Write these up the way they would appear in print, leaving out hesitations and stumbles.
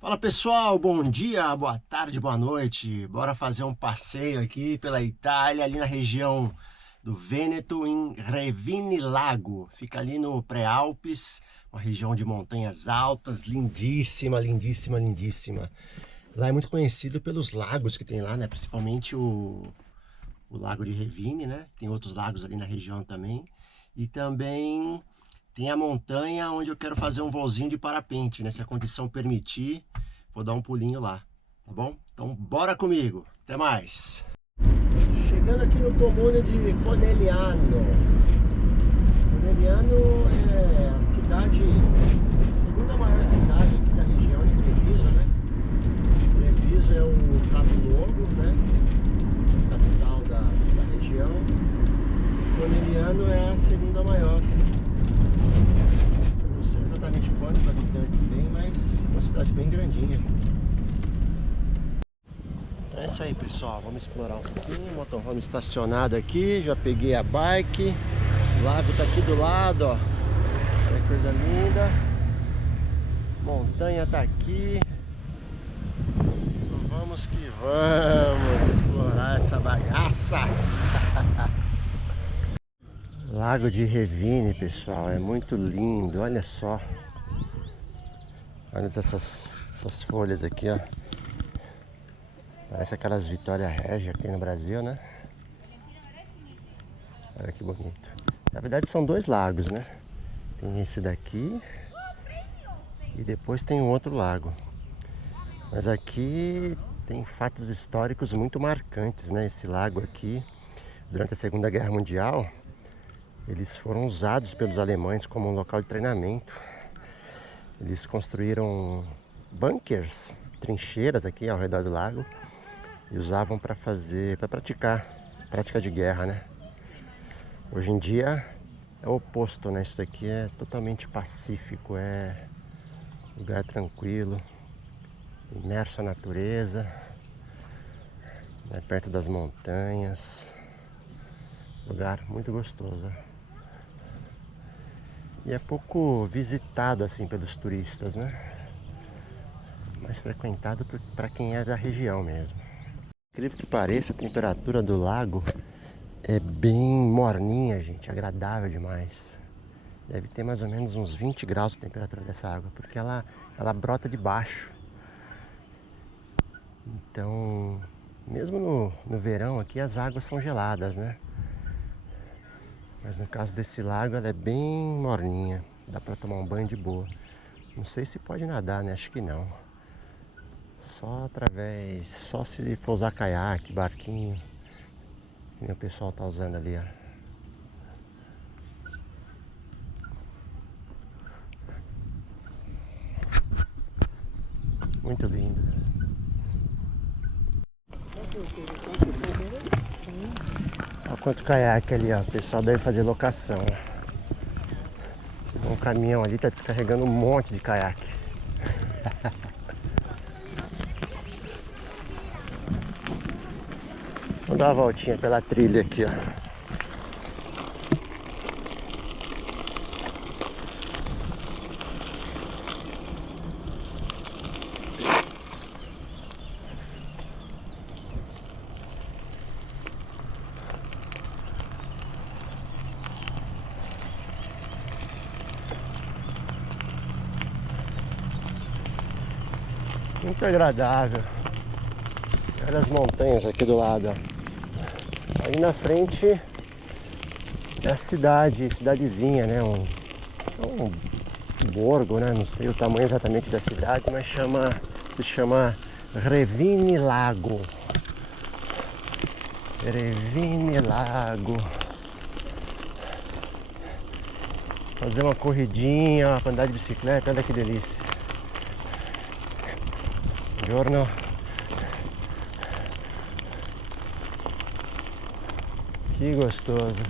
Fala pessoal, bom dia, boa tarde, boa noite. Bora fazer um passeio aqui pela Itália, ali na região do Vêneto, em Revinilago. Fica ali no Pré-Alpes, uma região de montanhas altas, lindíssima, lindíssima, lindíssima. Lá é muito conhecido pelos lagos que tem lá, né? Principalmente o Lago de Revine, né? Tem outros lagos ali na região também. E também tem a montanha onde eu quero fazer um voozinho de parapente, né? Se a condição permitir, vou dar um pulinho lá, tá bom? Então bora comigo, até mais! Chegando aqui no comune de Conegliano. Conegliano é a cidade, a segunda maior cidade aqui da região de Treviso, né? Treviso é o capoluogo, né? Capital da região. Conegliano é a segunda maior. Eu não sei exatamente quantos habitantes tem, mas é uma cidade bem grandinha. Então é isso aí, pessoal. Vamos explorar um pouquinho. Motorhome estacionado aqui. Já peguei a bike. O lago tá aqui do lado, ó. Olha que coisa linda. Montanha tá aqui. Então vamos que vamos explorar essa bagaça. Lago de Revine, pessoal, é muito lindo, olha só. Olha essas folhas aqui, ó. Parece aquelas Vitória Régia que tem no Brasil, né? Olha que bonito. Na verdade são dois lagos, né? Tem esse daqui e depois tem um outro lago. Mas aqui tem fatos históricos muito marcantes, né? Esse lago aqui, durante a Segunda Guerra Mundial, eles foram usados pelos alemães como um local de treinamento. Eles construíram bunkers, trincheiras aqui ao redor do lago e usavam para prática de guerra, né? Hoje em dia é o oposto, né? Isso aqui é totalmente pacífico, é lugar tranquilo, imerso na natureza, né? Perto das montanhas, lugar muito gostoso. E é pouco visitado assim pelos turistas, né? Mais frequentado para quem é da região mesmo. Incrível que pareça, a temperatura do lago é bem morninha, gente, agradável demais. Deve ter mais ou menos uns 20 graus de temperatura dessa água, porque ela brota de baixo. Então, mesmo no verão aqui as águas são geladas, né? Mas no caso desse lago ela é bem morninha, dá pra tomar um banho de boa. Não sei se pode nadar, né? Acho que não. Só se for usar caiaque, barquinho, que nem o pessoal tá usando ali, ó. Muito lindo. Olha quanto caiaque ali, ó. O pessoal deve fazer locação. Um caminhão ali tá descarregando um monte de caiaque. Vamos dar uma voltinha pela trilha aqui, ó. Muito agradável. Olha as montanhas aqui do lado, ó. Aí na frente é a cidadezinha, né? Um borgo, né? Não sei o tamanho exatamente da cidade, mas se chama Revinilago. Revinilago. Fazer uma corridinha, pra andar de bicicleta, olha que delícia. Buongiorno. Que gostoso.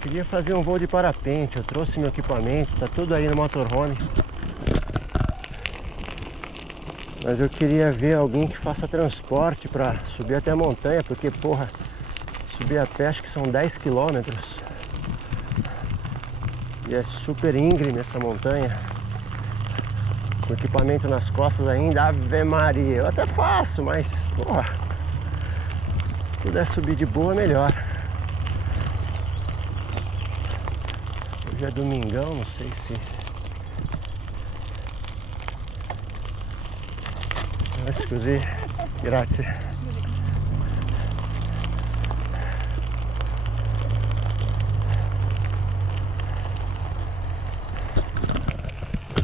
Queria fazer um voo de parapente, eu trouxe meu equipamento, tá tudo aí no motorhome. Mas eu queria ver alguém que faça transporte para subir até a montanha, porque porra, subir a pé acho que são 10 quilômetros. E é super íngreme essa montanha. Com equipamento nas costas ainda, Ave Maria. Eu até faço, mas, porra, se puder subir de boa, melhor. Hoje é domingão, não sei se... Scusi, grazie.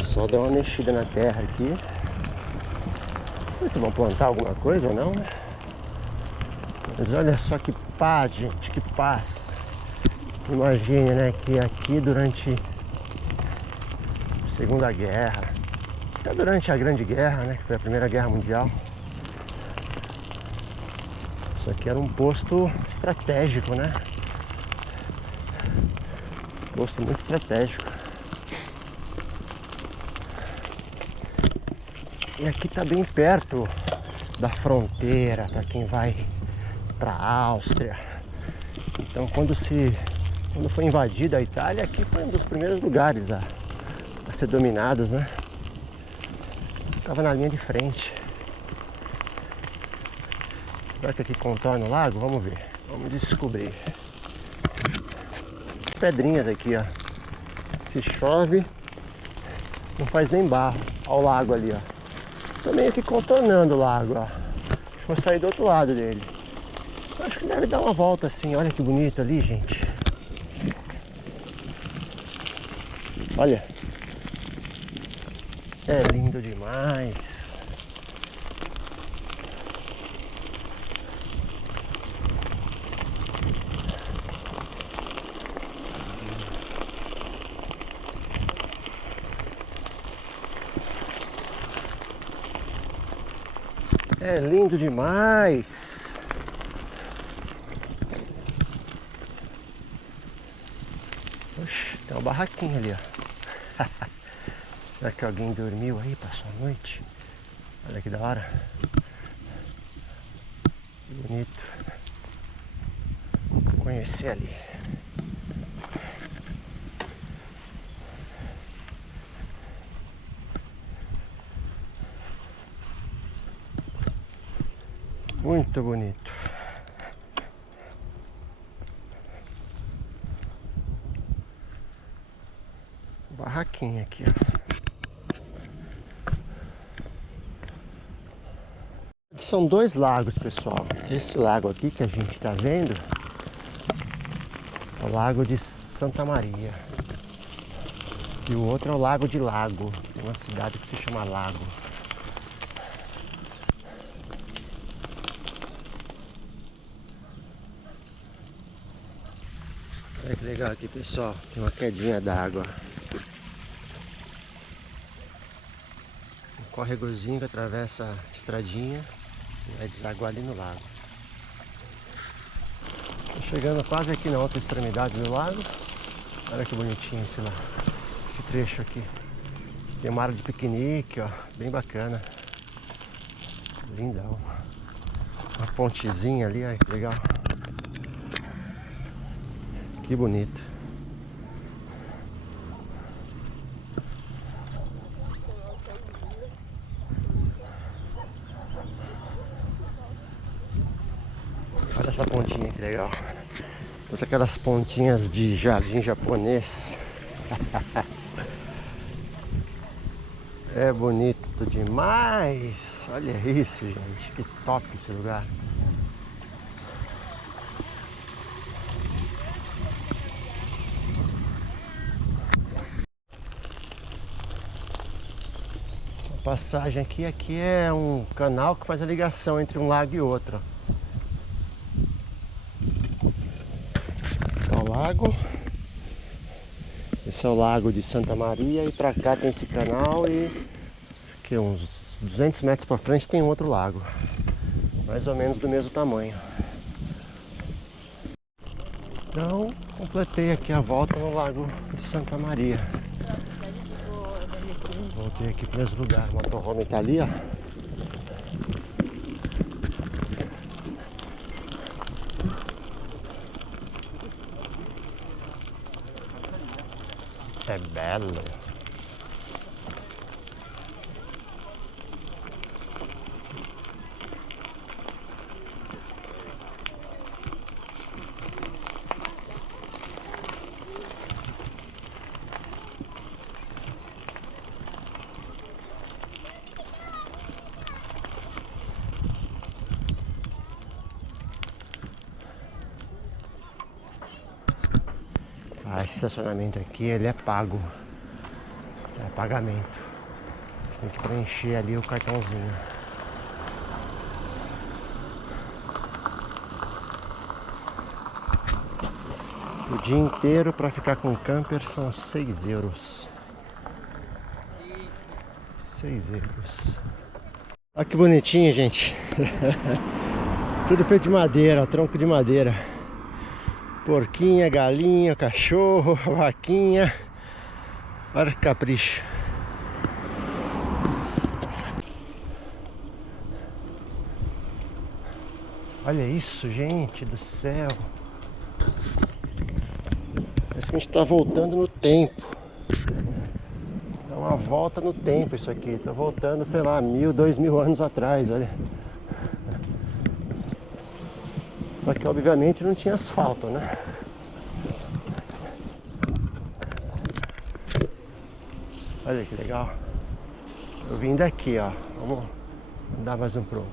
Só dar uma mexida na terra aqui. Não sei se vão plantar alguma coisa ou não, né? Mas olha só que paz, gente, que paz. Imagine, né, que aqui durante a Segunda Guerra, até durante a Grande Guerra, né, que foi a Primeira Guerra Mundial, isso aqui era um posto estratégico, né? Posto muito estratégico. E aqui tá bem perto da fronteira para quem vai para a Áustria. Então quando foi invadida a Itália, aqui foi um dos primeiros lugares a ser dominados, né? Tava na linha de frente. Será que aqui contorna o lago? Vamos ver. Vamos descobrir. Pedrinhas aqui, ó. Se chove, não faz nem barro. Olha o lago ali, ó. Também aqui contornando o lago, ó. Vou sair do outro lado dele. Acho que deve dar uma volta assim. Olha que bonito ali, gente. Olha. É lindo demais. É lindo demais. Oxe, tem uma barraquinha ali, ó. Será que alguém dormiu aí, passou a noite? Olha que da hora. Que bonito. Vou conhecer ali. Muito bonito. Barraquinha aqui, ó. São dois lagos, pessoal. Esse lago aqui que a gente tá vendo é o Lago de Santa Maria. E o outro é o Lago de Lago. Tem uma cidade que se chama Lago. Olha que legal aqui, pessoal. Tem uma quedinha d'água. Um córregozinho que atravessa a estradinha e vai desaguar ali no lago. Tô chegando quase aqui na outra extremidade do lago. Olha que bonitinho esse trecho aqui. Tem uma área de piquenique, ó, bem bacana. Lindão. Uma pontezinha ali, ó, que legal. Que bonito. Olha essa pontinha que legal. Parece aquelas pontinhas de jardim japonês. É bonito demais. Olha isso, gente. Que top esse lugar. A passagem aqui é um canal que faz a ligação entre um lago e outro. Então, o lago. Esse é o Lago de Santa Maria e pra cá tem esse canal e acho que uns 200 metros pra frente tem outro lago. Mais ou menos do mesmo tamanho. Então, completei aqui a volta no Lago de Santa Maria. Voltei aqui pro mesmo lugar. O motorhome tá ali, ó. É belo. esse estacionamento aqui, ele é pago. É pagamento. Você tem que preencher ali o cartãozinho. O dia inteiro para ficar com o camper são 6 euros. 6 euros. Olha que bonitinho, gente. Tudo feito de madeira, tronco de madeira. Porquinha, galinha, cachorro, vaquinha. Olha que capricho. Olha isso, gente do céu. Parece que a gente tá voltando no tempo. É uma volta no tempo isso aqui. Tá voltando, sei lá, 1000, 2000 anos atrás, olha. Só que obviamente não tinha asfalto, né? Olha que legal. Eu vim daqui, ó. Vamos dar mais um pro.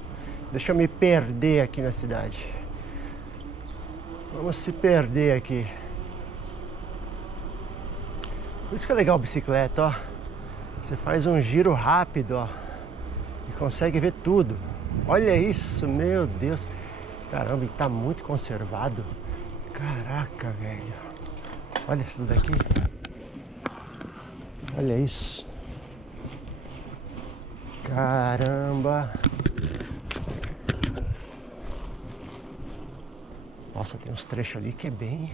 Deixa eu me perder aqui na cidade. Vamos se perder aqui. Por isso que é legal a bicicleta, ó. Você faz um giro rápido, ó. E consegue ver tudo. Olha isso, meu Deus. Caramba, e tá muito conservado. Caraca, velho. Olha isso daqui. Olha isso. Caramba. Nossa, tem uns trechos ali que é bem...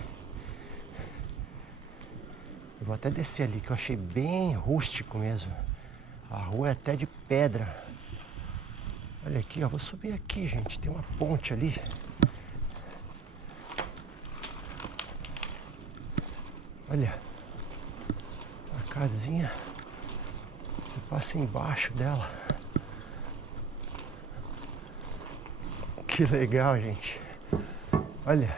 Eu vou até descer ali, que eu achei bem rústico mesmo. A rua é até de pedra. Olha aqui, ó. Vou subir aqui, gente. Tem uma ponte ali. Olha. A casinha. Você passa embaixo dela. Que legal, gente. Olha.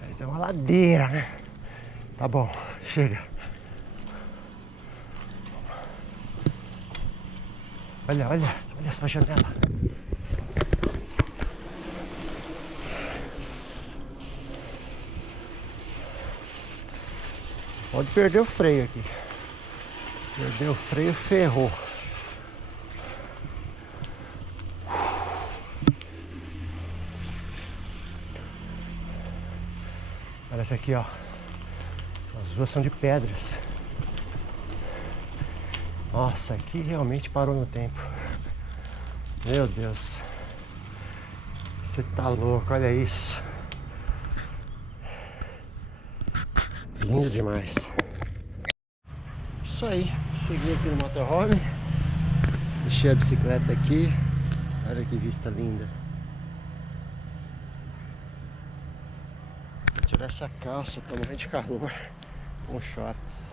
Parece uma ladeira, né? Tá bom, chega. Olha, olha, olha só a janela. Pode perder o freio aqui. Perdeu o freio, ferrou. Olha essa aqui, ó. As ruas são de pedras. Nossa, aqui realmente parou no tempo. Meu Deus. Você tá louco, olha isso. Lindo demais. Isso aí. Cheguei aqui no motorhome. Deixei a bicicleta aqui. Olha que vista linda. Vou tirar essa calça, tô morrendo de calor. Com shorts.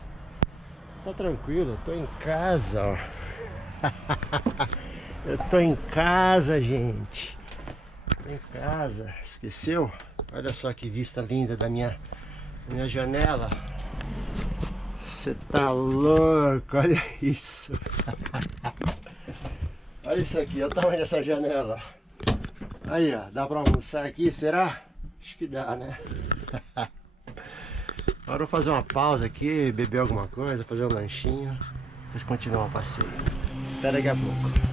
Tá tranquilo, eu tô em casa, ó. Eu tô em casa, gente. Tô em casa. Esqueceu? Olha só que vista linda da minha janela. Você tá louco, olha isso. Olha isso aqui, olha o tamanho dessa janela. Aí, ó, dá pra almoçar aqui, será? Acho que dá, né? Agora eu vou fazer uma pausa aqui, beber alguma coisa, fazer um lanchinho, depois continuar o passeio. Até daqui a pouco.